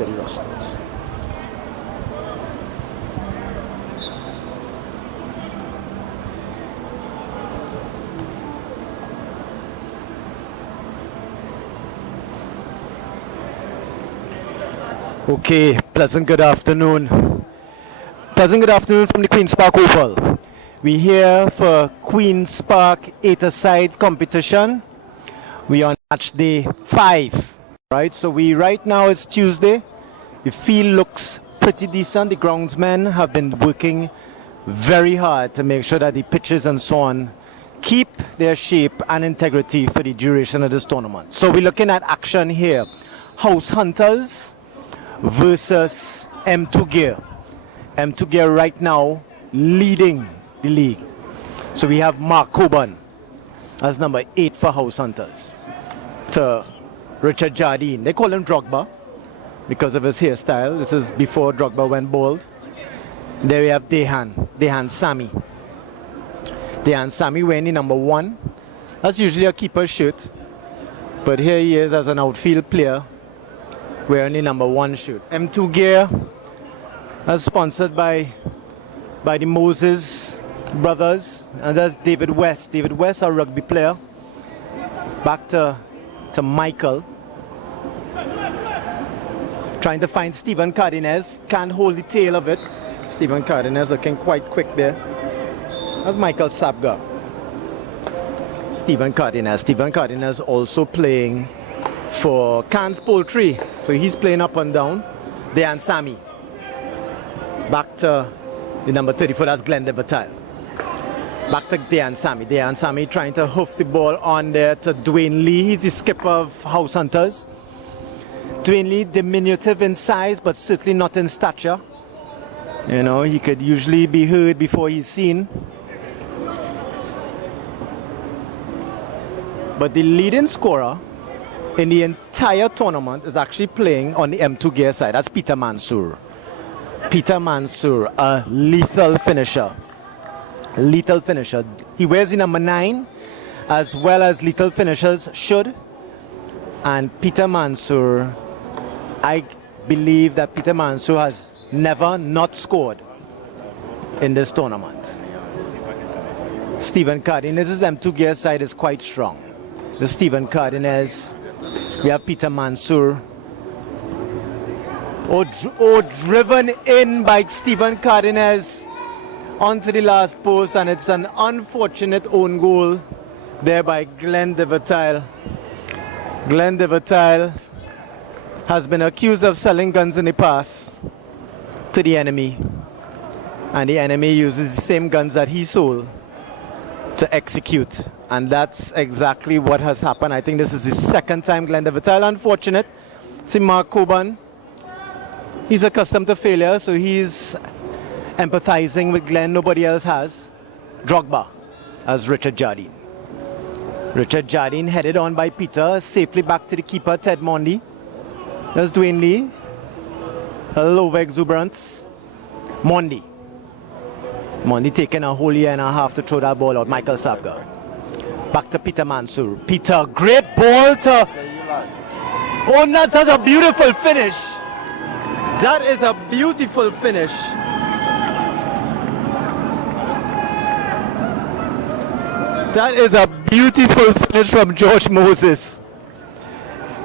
get the rosters. Okay, pleasant good afternoon. Pleasant good afternoon from the Queen's Park Oval. We're here for Queen's Park 8-a-side competition. We are on match day 5, right? So right now it's Tuesday. The field looks pretty decent. The groundsmen have been working very hard to make sure that the pitches and so on keep their shape and integrity for the duration of this tournament. So we're looking at action here. House Hunters versus M2 Gear. M2 Gear right now leading the league. So we have Mark Coburn as number 8 for House Hunters to Richard Jardine. They call him Drogba because of his hairstyle. This is before Drogba went bald. There we have Dehan Sami. Dehan Sami wearing the number 1. That's usually a keeper's shirt, but here he is as an outfield player wearing the number 1 shirt. M2 Gear is sponsored by the Moses brothers, and that's David West. David West, a rugby player. Back to Michael. Trying to find Stephen Cardenas. Can't hold the tail of it. Stephen Cardenas looking quite quick there. That's Michael Sabga. Stephen Cardenas. Stephen Cardenas also playing for Cannes Poultry. So he's playing up and down. Dehan Sami. Back to the number 34, that's Glenn DeVital. Back to Dehan Sami. Dehan Sami trying to hoof the ball on there to Dwayne Lee. He's the skipper of House Hunters. Dwayne Lee, diminutive in size, but certainly not in stature. You know, he could usually be heard before he's seen. But the leading scorer in the entire tournament is actually playing on the M2 Gear side. That's Peter Mansour. Peter Mansour, a lethal finisher. Lethal finisher. He wears the number 9, as well as lethal finishers should. And Peter Mansour, I believe that Peter Mansour has never not scored in this tournament. Stephen Cardenas' M2 Gear side is quite strong. The Stephen Cardenas, we have Peter Mansour. Driven in by Stephen Cardenas onto the last post, and it's an unfortunate own goal there by Glenn DeVital. Glenn DeVital has been accused of selling guns in the past to the enemy, and the enemy uses the same guns that he sold to execute, and that's exactly what has happened. I think this is the second time Glenn DeVital. Unfortunate. See Mark Coburn. He's accustomed to failure, so he's empathizing with Glenn. Nobody else has. Drogba as Richard Jardine. Richard Jardine headed on by Peter, safely back to the keeper, Ted Mondi. There's Dwayne Lee. A little over exuberance. Mondi taking a whole year and a half to throw that ball out. Michael Sabga. Back to Peter Mansour. Peter, great ball to... Oh, that's a beautiful finish. That is a beautiful finish. That is a beautiful finish from George Moses.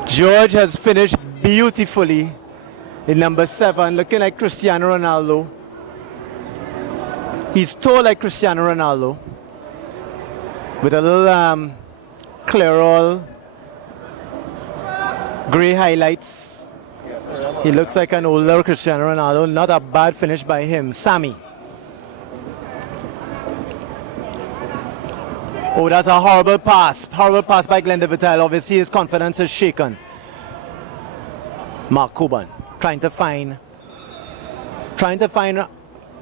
George has finished beautifully in number 7, looking like Cristiano Ronaldo. He's tall like Cristiano Ronaldo, with a little Clairol gray highlights. He looks like an older Cristiano Ronaldo. Not a bad finish by him. Sami. Oh, that's a horrible pass. Horrible pass by Glenn DeVital. Obviously his confidence is shaken. Mark Coburn trying to find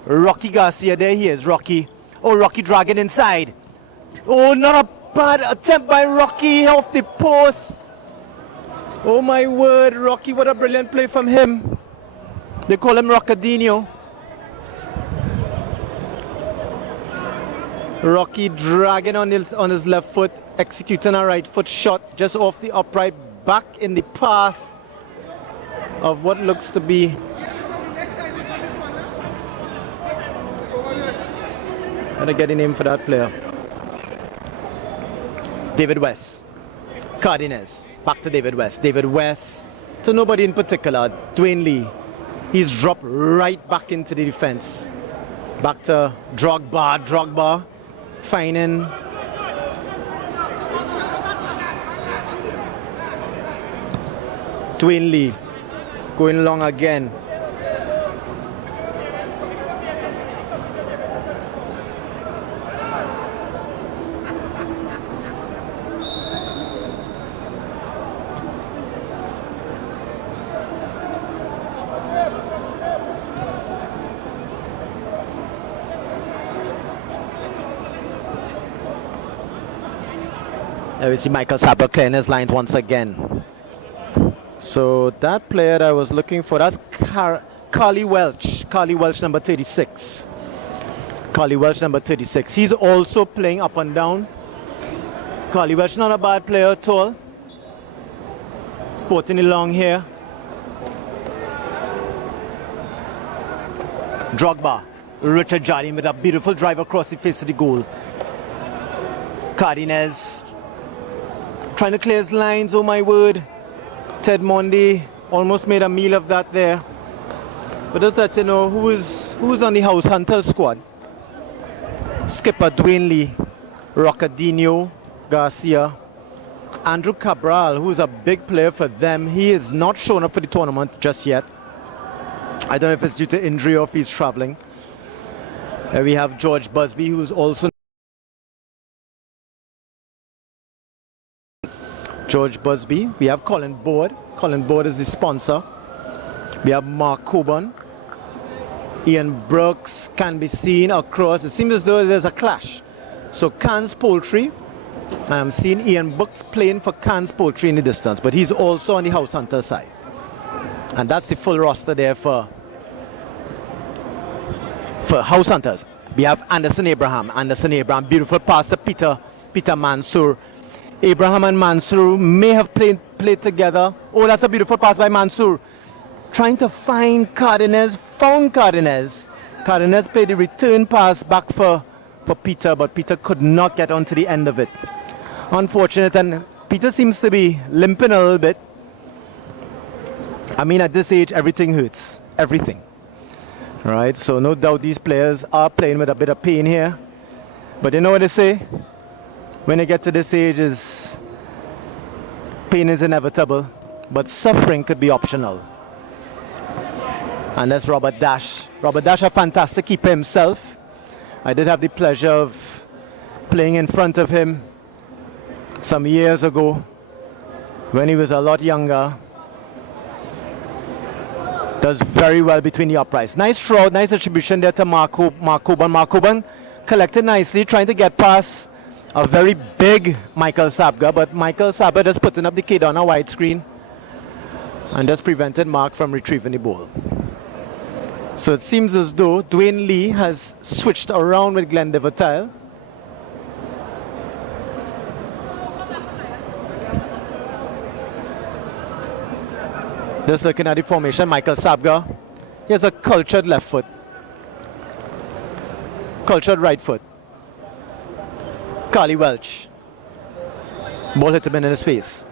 Rocky Garcia. There he is, Rocky. Oh, Rocky dragging inside. Oh, not a bad attempt by Rocky off the post. Oh my word, Rocky, what a brilliant play from him. They call him Rockadinho. Rocky dragging on his left foot, executing a right foot shot just off the upright, back in the path of what looks to be how to get a name for that player. David West. Cardenas. Back to David West. David West to nobody in particular. Dwayne Lee. He's dropped right back into the defense. Back to Drogba. Drogba finding Dwayne Lee. Going long again. We see Michael Sabra clearing his lines once again. So that player I was looking for, that's Carly Welch. Carly Welch, number 36. Carly Welch, number 36. He's also playing up and down. Carly Welch, not a bad player at all. Sporting along here. Drogba. Richard Jardine with a beautiful drive across the face of the goal. Cardenas trying to clear his lines, oh my word. Ted Monday almost made a meal of that there. But does that you know who's on the House Hunters squad? Skipper Dwayne Lee, Rocadinho Garcia, Andrew Cabral, who's a big player for them. He is not shown up for the tournament just yet. I don't know if it's due to injury or if he's traveling. We have George Busby, who's also George Busby. We have Colin Board. Colin Board is the sponsor. We have Mark Coburn. Ian Brooks can be seen across. It seems as though there's a clash. So Cannes Poultry. I am seeing Ian Brooks playing for Cannes Poultry in the distance, but he's also on the House Hunter side. And that's the full roster there for House Hunters. We have Anderson Abraham. Anderson Abraham, beautiful pass to Peter Mansour. Abraham and Mansour may have played together. Oh, that's a beautiful pass by Mansour. Trying to find Cardenas, found Cardenas. Cardenas played the return pass back for Peter, but Peter could not get onto the end of it. Unfortunate, and Peter seems to be limping a little bit. I mean, at this age, everything hurts. Everything. Right? So no doubt these players are playing with a bit of pain here. But you know what they say? When you get to this age, pain is inevitable, but suffering could be optional. And that's Robert Dash. Robert Dash, a fantastic keeper himself. I did have the pleasure of playing in front of him some years ago when he was a lot younger. Does very well between the uprights. Nice throw, nice attribution there to Mark Coburn. Mark Coburn collected nicely, trying to get past a very big Michael Sabga, but Michael Sabga just putting up the kid on a wide screen and just prevented Mark from retrieving the ball. So it seems as though Dwayne Lee has switched around with Glenn DeVertile. Just looking at the formation, Michael Sabga, he has a cultured left foot, cultured right foot. Carly Welch. Ball hit him in his face.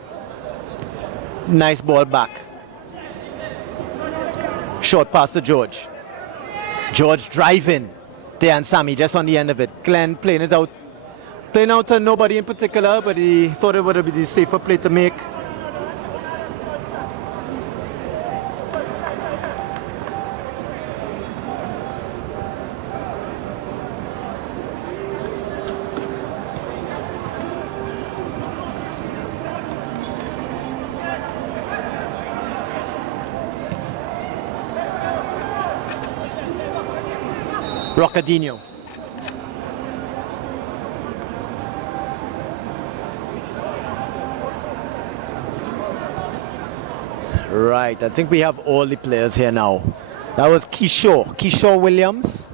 Nice ball back. Short pass to George. George driving. Dan Sammy just on the end of it. Glenn playing it out. Playing out to nobody in particular, but he thought it would be the safer play to make. Rocadinho. Right, I think we have all the players here now. That was Kishore Williams.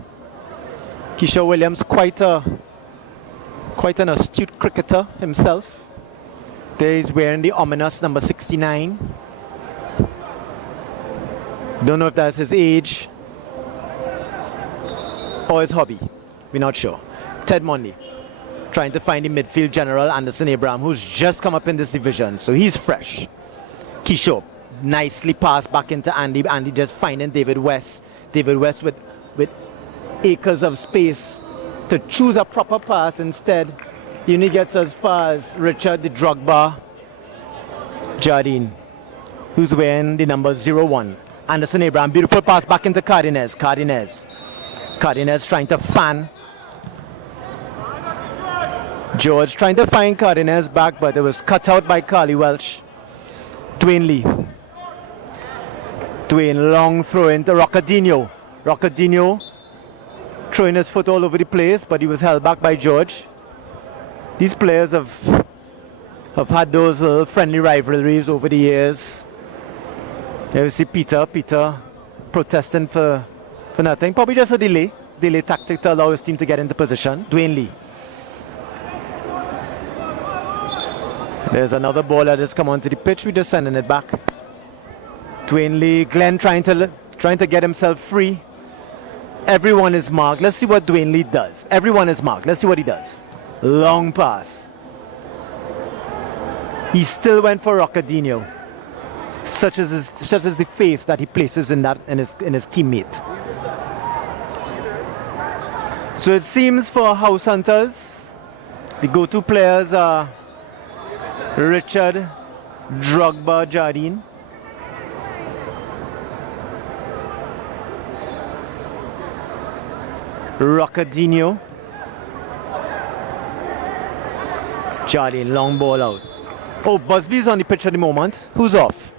Kishore Williams, quite an astute cricketer himself. There he's wearing the ominous number 69. Don't know if that's his age or his hobby. We're not sure. Ted Mundy trying to find the midfield general, Anderson Abraham, who's just come up in this division, so he's fresh. Kishore nicely passed back into Andy. Andy just finding David West. David West with acres of space to choose a proper pass. Instead, he only gets as far as Richard the Drogba Jardine, who's wearing the number 01. Anderson Abraham, beautiful pass back into Cardenas. Cardenas trying to fan. George trying to find Cardenas back, but it was cut out by Carly Welch. Dwayne Lee. Dwayne long throw into Roccadinho. Roccadinho throwing his foot all over the place, but he was held back by George. These players have had those little friendly rivalries over the years. There you see Peter protesting for nothing. Probably just a delay tactic to allow his team to get into position. Dwayne Lee. There's another ball that has come onto the pitch. We're just sending it back. Dwayne Lee, Glenn trying to get himself free. Everyone is marked. Let's see what Dwayne Lee does. Everyone is marked. Let's see what he does. Long pass. He still went for Roccadinho. Such as the faith that he places in his teammate. So it seems for House Hunters, the go-to players are Richard Drogba Jardine, Roccadinho, Jardine, long ball out. Oh, Busby's on the pitch at the moment. Who's off?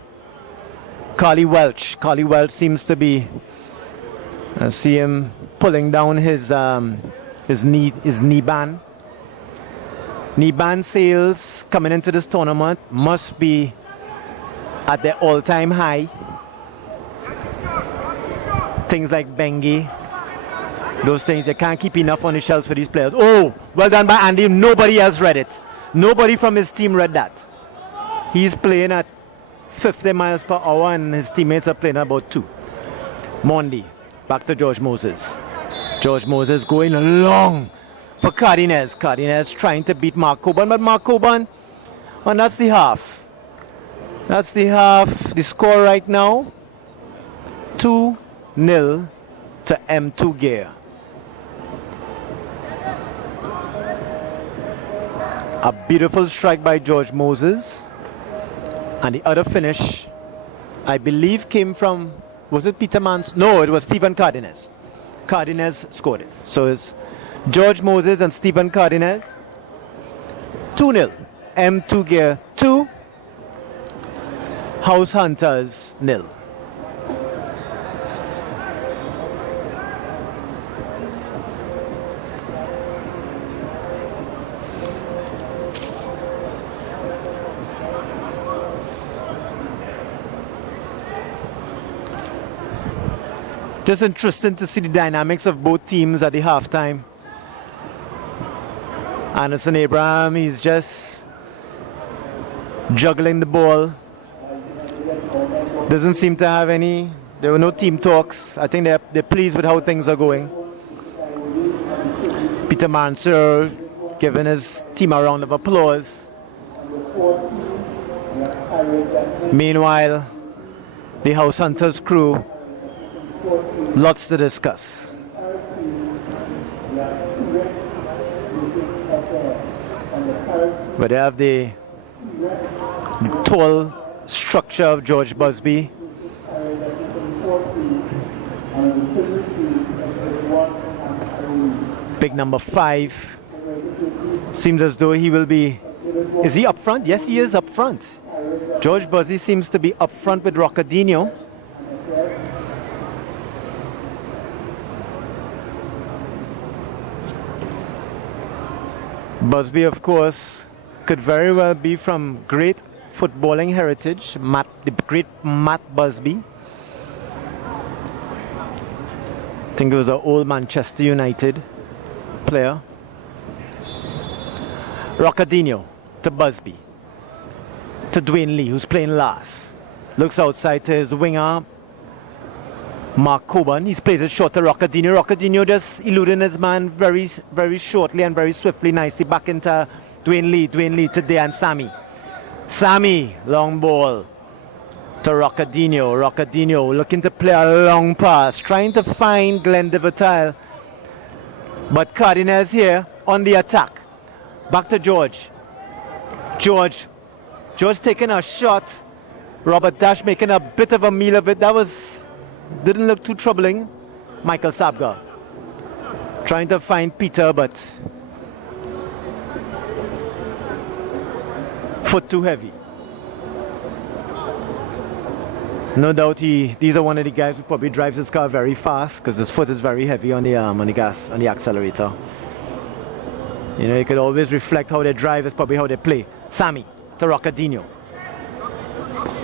Carly Welch. Carly Welch seems to be. I see him pulling down his knee band. Knee band sales coming into this tournament must be at their all-time high. Things like Bengi, those things, they can't keep enough on the shelves for these players. Oh, well done by Andy. Nobody else read it. Nobody from his team read that. He's playing at 50 miles per hour and his teammates are playing at about 2. Mondi, back to George Moses. George Moses going long for Cardenas. Cardenas trying to beat Mark Coburn, but Mark Coburn, and that's the half. That's the half. The score right now, 2-0 to M2 Gear. A beautiful strike by George Moses. And the other finish, I believe, came from, was it Peter Mans? No, it was Stephen Cardenas. Cardenas scored it. So it's George Moses and Stephen Cardenas. 2-0. M2 Gear 2. House Hunters 0. Just interesting to see the dynamics of both teams at the halftime. Anderson Abraham, he's just juggling the ball. Doesn't seem to have any, there were no team talks. I think they're pleased with how things are going. Peter Mansur giving his team a round of applause. Meanwhile, the House Hunters crew, lots to discuss. But they have the tall structure of George Busby. Big number 5. Seems as though he will be. Is he up front? Yes, he is up front. George Busby seems to be up front with Roccadinho. Busby, of course, could very well be from great footballing heritage. The great Matt Busby. I think he was an old Manchester United player. Roccadinho to Busby. To Dwayne Lee, who's playing last. Looks outside to his winger, Mark Coburn, he plays it short to Roccadinho. Roccadinho just eluding his man very, very shortly and very swiftly. Nicely back into Dwayne Lee. Dwayne Lee to Dejan Sammy. Sammy, long ball to Roccadinho. Roccadinho looking to play a long pass, trying to find Glenn DeVitale. But Cardenas here on the attack. Back to George. George taking a shot. Robert Dash making a bit of a meal of it. That didn't look too troubling. Michael Sabga trying to find Peter, but foot too heavy. No doubt these are one of the guys who probably drives his car very fast because his foot is very heavy on the gas, on the accelerator. You know, you could always reflect how they drive is probably how they play. Sammy to Roccadinho.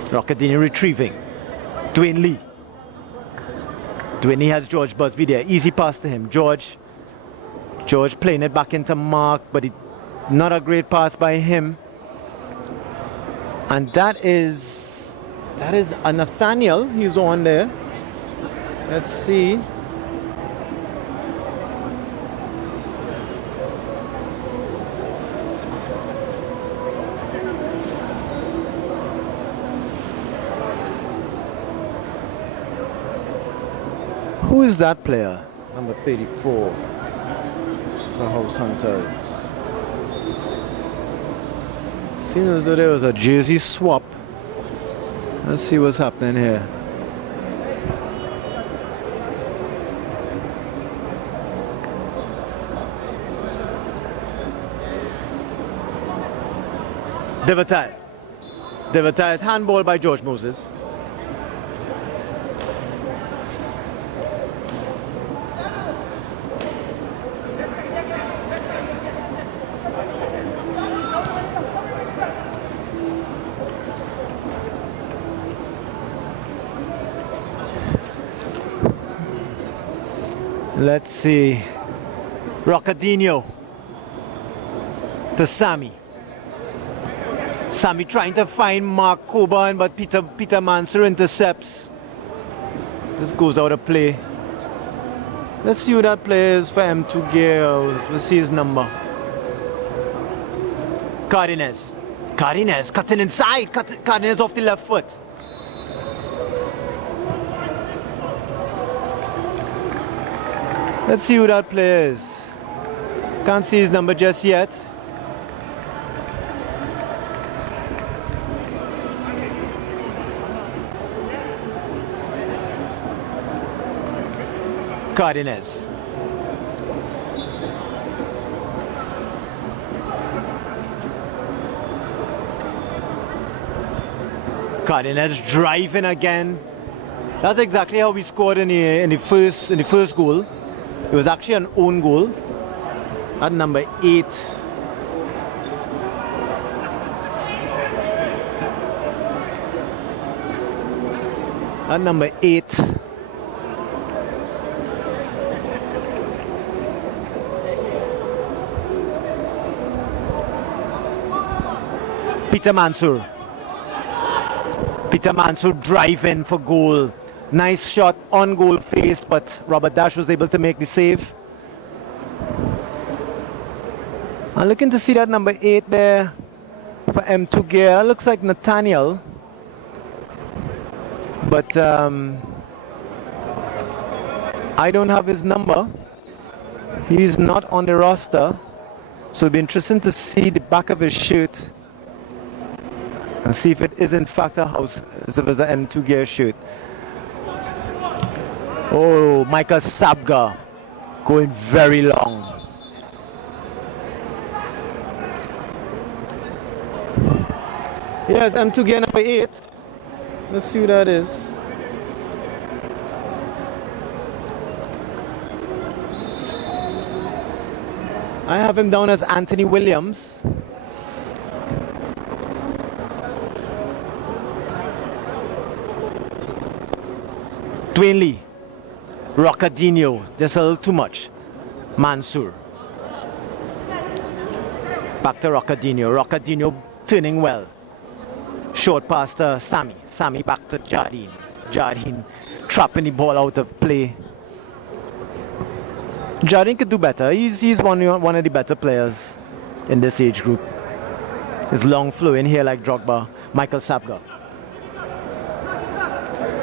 Roccadinho retrieving. Dwayne Lee. Dwayne Lee has George Busby there. Easy pass to him. George playing it back into Mark, but not a great pass by him. And that is a Nathaniel. He's on there. Let's see. Who is that player? Number 34 for House Hunters. Seems as though there was a jersey swap. Let's see what's happening here. DeVitale is handball by George Moses. Let's see. Roccadinho to Sammy. Sammy trying to find Mark Coburn, but Peter Mansur intercepts. This goes out of play. Let's see who that player is for M2 Gear. Let's see his number. Cardenas cutting inside. Cardenas off the left foot. Let's see who that player is. Can't see his number just yet. Cardenas. Cardenas driving again. That's exactly how we scored in the first goal. It was actually an own goal at number 8. At number 8. Peter Mansur driving for goal. Nice shot on goal face, but Robert Dash was able to make the save. I'm looking to see that number 8 there for M2 Gear. Looks like Nathaniel. But I don't have his number. He's not on the roster. So it'll be interesting to see the back of his shirt and see if it is in fact a house, as if it's an M2 Gear shirt. Oh, Michael Sabga going very long. Yes, M2 Gear number 8. Let's see who that is. I have him down as Anthony Williams. Dwayne Lee. Roccadinho, just a little too much. Mansur. Back to Roccadinho. Roccadinho turning well. Short pass to Sammy. Sammy back to Jardine. Jardine trapping the ball out of play. Jardine could do better. He's one of the better players in this age group. His long flowing hair like Drogba. Michael Sapga.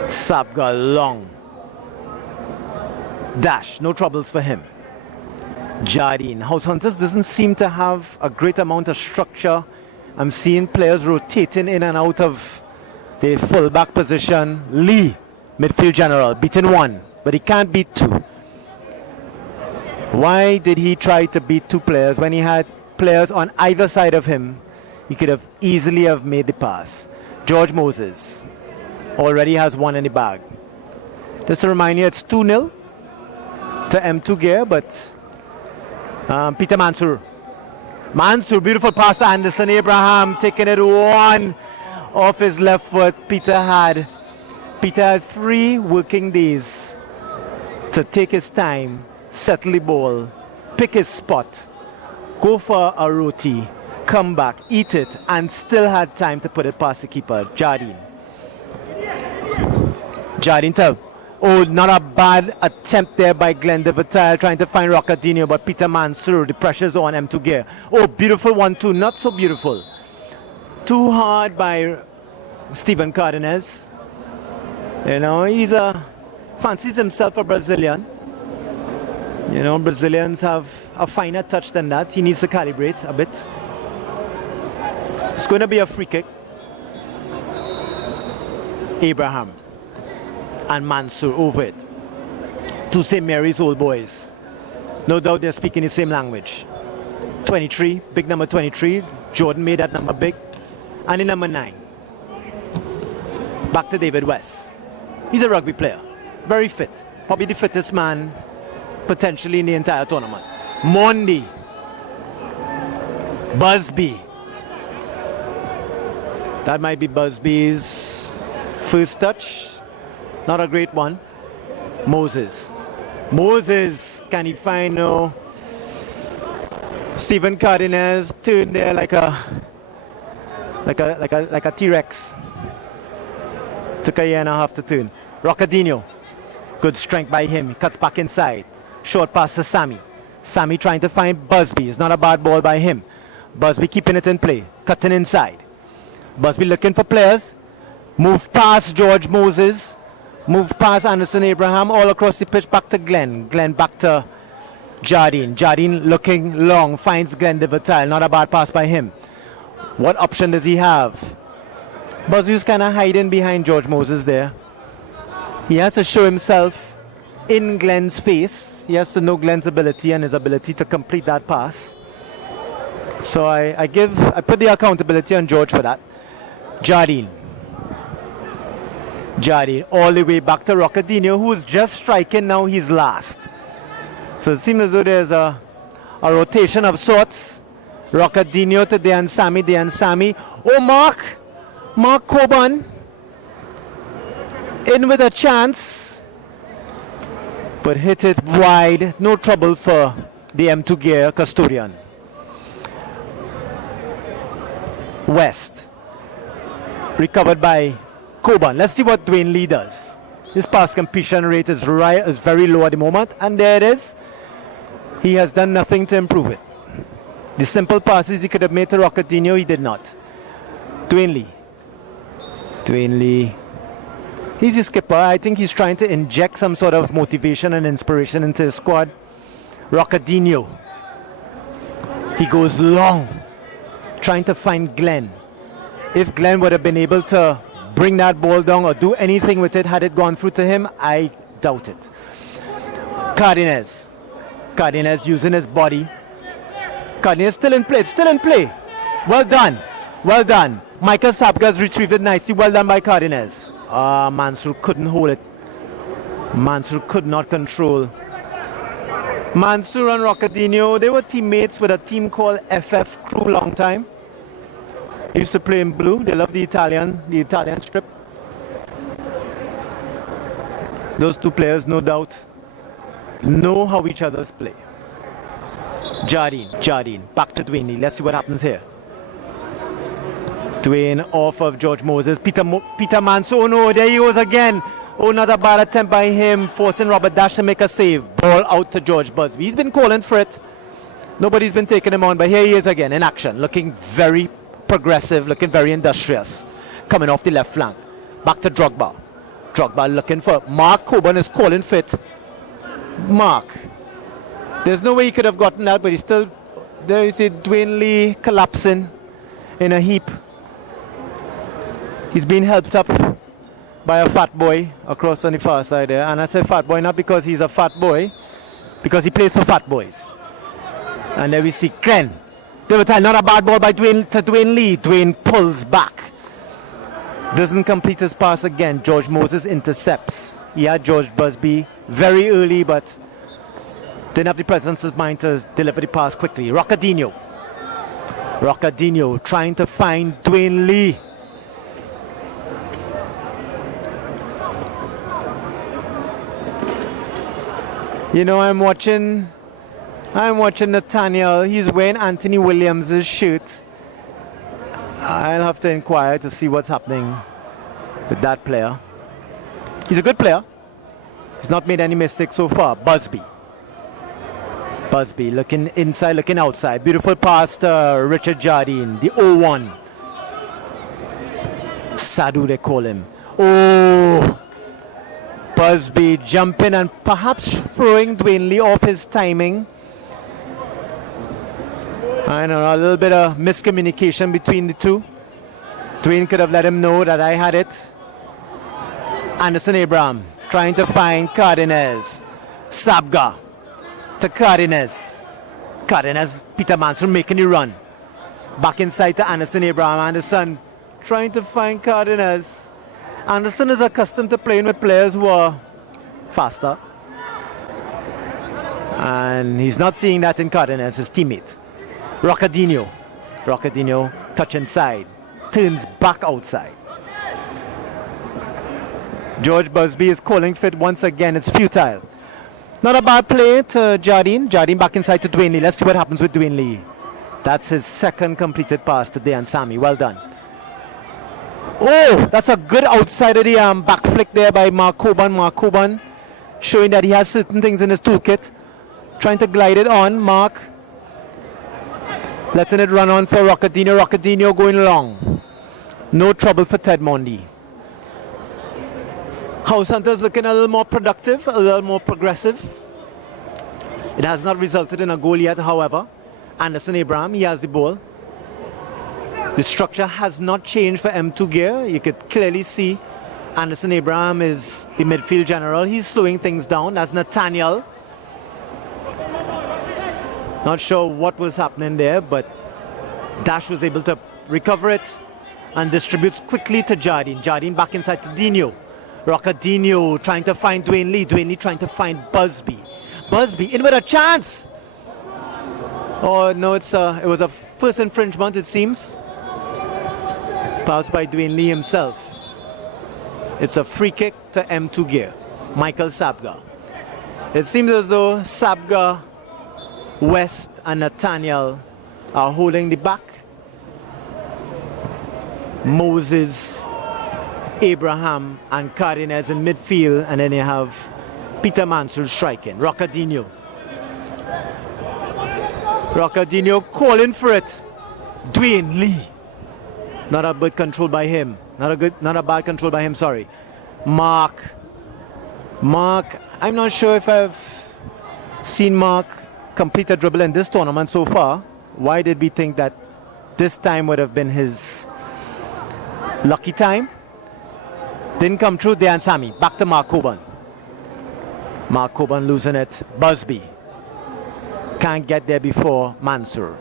Sapga long. Dash, no troubles for him. Jardine. House Hunters doesn't seem to have a great amount of structure. I'm seeing players rotating in and out of the fullback position. Lee, midfield general, beaten one, but he can't beat two. Why did he try to beat two players when he had players on either side of him? He could have easily have made the pass. George Moses already has one in the bag. Just to remind you, it's 2-0 to M2 Gear, but Peter Mansour. Mansour, beautiful pass to Anderson Abraham, taking it one off his left foot. Peter had 3 working days to take his time, settle the ball, pick his spot, go for a roti, come back, eat it, and still had time to put it past the keeper, Jardine. Jardine to, oh, not a bad attempt there by Glenn de Vital trying to find Roccadinho, but Peter Mansour, the pressure's on M2 Gear. Oh, beautiful 1-2, not so beautiful. Too hard by Steven Cardenas. You know, he's fancies himself a Brazilian. You know, Brazilians have a finer touch than that. He needs to calibrate a bit. It's going to be a free kick. Abraham and Mansour over it. Two St. Mary's old boys. No doubt they're speaking the same language. 23, big number 23. Jordan made that number big. And in number 9. Back to David West. He's a rugby player. Very fit. Probably the fittest man potentially in the entire tournament. Mondi. Busby. That might be Busby's first touch. Not a great one. Moses. Moses, can he find no? Steven Cardenas turned there like a T-Rex. Took a year and a half to turn. Roccadinho. Good strength by him. He cuts back inside. Short pass to Sammy. Sammy trying to find Busby. It's not a bad ball by him. Busby keeping it in play. Cutting inside. Busby looking for players. Move past George Moses. Move past Anderson Abraham. All across the pitch back to Glenn. Glenn back to Jardine. Jardine looking long. Finds Glenn de Vital. Not a bad pass by him. What option does he have? Busby's kind of hiding behind George Moses there. He has to show himself in Glenn's face. He has to know Glenn's ability and his ability to complete that pass. So I put the accountability on George for that. Jardine. Jardine all the way back to Roccadinho, who's just striking now. He's last. So it seems as though there's a rotation of sorts. Roccadinho to Dan Sammy. Oh, Mark Coburn in with a chance, but hit it wide. No trouble for the M2 Gear custodian. West recovered by Coburn. Let's see what Dwayne Lee does. His pass completion rate is very low at the moment, and there it is. He has done nothing to improve it. The simple passes he could have made to Roccadinho, he did not. Dwayne Lee. He's the skipper. I think he's trying to inject some sort of motivation and inspiration into his squad. Roccadinho. He goes long, trying to find Glenn. If Glenn would have been able to bring that ball down or do anything with it had it gone through to him, I doubt it. Cardenas using his body. Cardenas still in play. Well done. Michael Sapga's retrieved it nicely. Well done by Cardenas. Mansour couldn't hold it. Mansour could not control. Mansour and Roccadinho, they were teammates with a team called FF Crew long time. They used to play in blue. They love the Italian strip. Those two players, no doubt, know how each other's play. Jardine, back to Dwayne Lee. Let's see what happens here. Dwayne off of George Moses. Peter Manso. Oh no, there he goes again. Oh, another bad attempt by him, forcing Robert Dash to make a save. Ball out to George Busby. He's been calling for it. Nobody's been taking him on, but here he is again in action, looking very progressive, looking very industrious. Coming off the left flank. Back to Drogba. Drogba looking for Mark Coburn is calling for it. Mark. There's no way he could have gotten that, but he's still there. You see Dwayne Lee collapsing in a heap. He's being helped up by a fat boy across on the far side there. And I say fat boy not because he's a fat boy, because he plays for fat boys. And there we see Glenn. Not a bad ball by Dwayne Lee. Dwayne pulls back. Doesn't complete his pass again. George Moses intercepts. He had George Busby very early, but didn't have the presence of mind to deliver the pass quickly. Roccadinho trying to find Dwayne Lee. You know, I'm watching Nathaniel. He's wearing Anthony Williams' shirt. I'll have to inquire to see what's happening with that player. He's a good player. He's not made any mistakes so far. Busby looking inside, looking outside. Beautiful pass to Richard Jardine, the 0-1. Sadu, they call him. Oh! Busby jumping and perhaps throwing Dwayne Lee off his timing. I don't know, a little bit of miscommunication between the two. Dwayne could have let him know that I had it. Anderson Abraham trying to find Cardenas. Sabga to Cardenas. Peter Mansell making the run. Back inside to Anderson Abraham. Anderson trying to find Cardenas. Anderson is accustomed to playing with players who are faster. And he's not seeing that in Cardenas, his teammate. Roccadinho touch inside. Turns back outside. George Busby is calling for it once again. It's futile. Not a bad play to Jardine. Jardine back inside to Dwayne Lee. Let's see what happens with Dwayne Lee. That's his second completed pass today, and Sammy, well done. Oh, that's a good outside of the back flick there by Mark Coburn. Mark Coburn showing that he has certain things in his toolkit. Trying to glide it on. Mark letting it run on for Roccadinho. Roccadinho going long. No trouble for Ted Mondy. House Hunters looking a little more productive, a little more progressive. It has not resulted in a goal yet, however. Anderson Abraham, he has the ball. The structure has not changed for M2 Gear. You could clearly see Anderson Abraham is the midfield general. He's slowing things down. That's Nathaniel. Not sure what was happening there, but Dash was able to recover it and distributes quickly to Jardine. Jardine back inside to Dino. Roccadinho trying to find Dwayne Lee. Dwayne Lee trying to find Busby. Busby in with a chance. Oh no, it was a first infringement, it seems. Passed by Dwayne Lee himself. It's a free kick to M2 Gear. Michael Sabga. It seems as though Sabga, West and Nathaniel are holding the back. Moses, Abraham and Cardenas in midfield, and then you have Peter Mansell striking. Roccadinho calling for it. Dwayne Lee. Not a bad control by him. Not a bad control by him, sorry. Mark, I'm not sure if I've seen Mark complete a dribble in this tournament so far. Why did we think that this time would have been his lucky time? Didn't come through there, and Sammy. Back to Mark Coburn. Mark Coburn losing it. Busby can't get there before Mansour.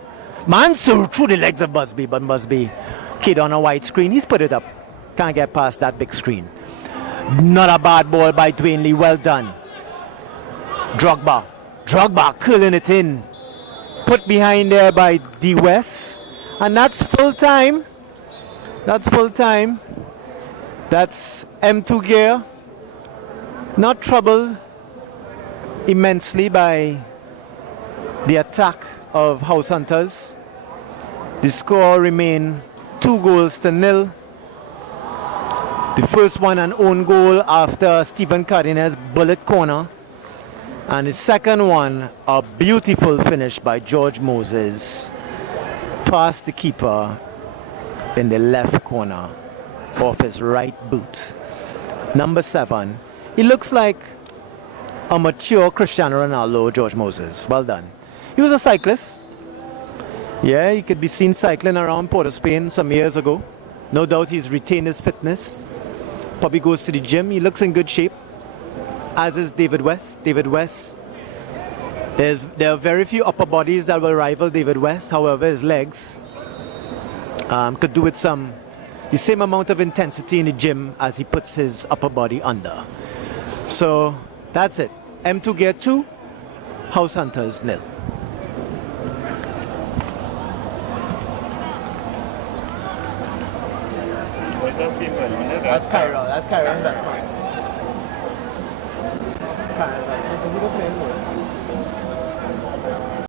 Mansour through the legs of Busby, but Busby, kid on a white screen, he's put it up. Can't get past that big screen. Not a bad ball by Dwayne Lee, well done. Drogba curling it in. Put behind there by D. West. And that's full time. That's M2 Gear. Not troubled immensely by the attack of House Hunters. The score remained 2-0. The first one an own goal after Stephen Cardenas' bullet corner. And the second one, a beautiful finish by George Moses past the keeper in the left corner off his right boot. Number 7. He looks like a mature Cristiano Ronaldo, George Moses. Well done. He was a cyclist. Yeah, he could be seen cycling around Port of Spain some years ago. No doubt he's retained his fitness. Probably goes to the gym. He looks in good shape, as is David West. David West, there are very few upper bodies that will rival David West. However, his legs could do with the same amount of intensity in the gym as he puts his upper body under. So that's it. M2 Gear 2, House Hunters 0. What's that team going on? That's Cairo Investments. Cairo